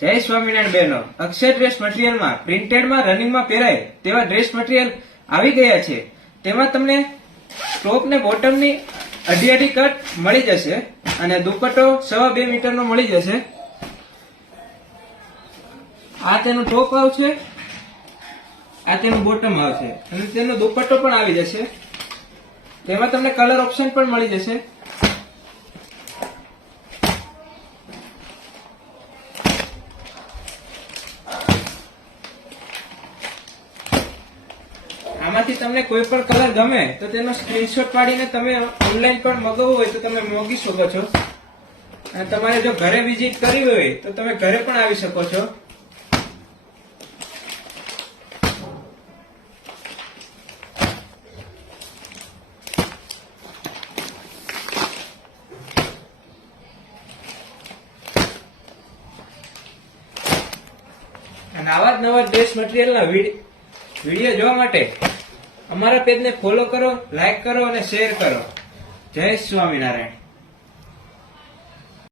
જય સ્વામિનારાયણ બહેનો, અક્ષર ડ્રેસ મટીરિયલમાં પ્રિન્ટેડમાં રનિંગમાં પહેરાય તેવા ડ્રેસ મટીરિયલ આવી ગયા છે. તેમાં તમને ટોપ ને બોટમની અઢી અઢી કટ મળી જશે અને દુપટ્ટો 2.25 મીટરનો મળી જશે. આ તેનું ટોપ આવશે, આ તેનું બોટમ આવશે અને તેનો દુપટ્ટો પણ આવી જશે. તેમાં તમને કલર ઓપ્શન પણ મળી જશે. આમાંથી તમને કોઈ પણ કલર ગમે તો તેનો સ્ક્રીનશોટ પાડીને તમે ઓનલાઈન પણ મગાવવું હોય તો તમે મગાવી શકો છો. અને તમારે જો ઘરે વિઝિટ કરવી હોય તો તમે ઘરે પણ આવી શકો છો. અને આવા જ નવા ડ્રેસ મટીરિયલના વિડીયો જોવા માટે અમારા પેજને ફોલો કરો, લાઈક કરો અને શેર કરો. જય સ્વામિનારાયણ.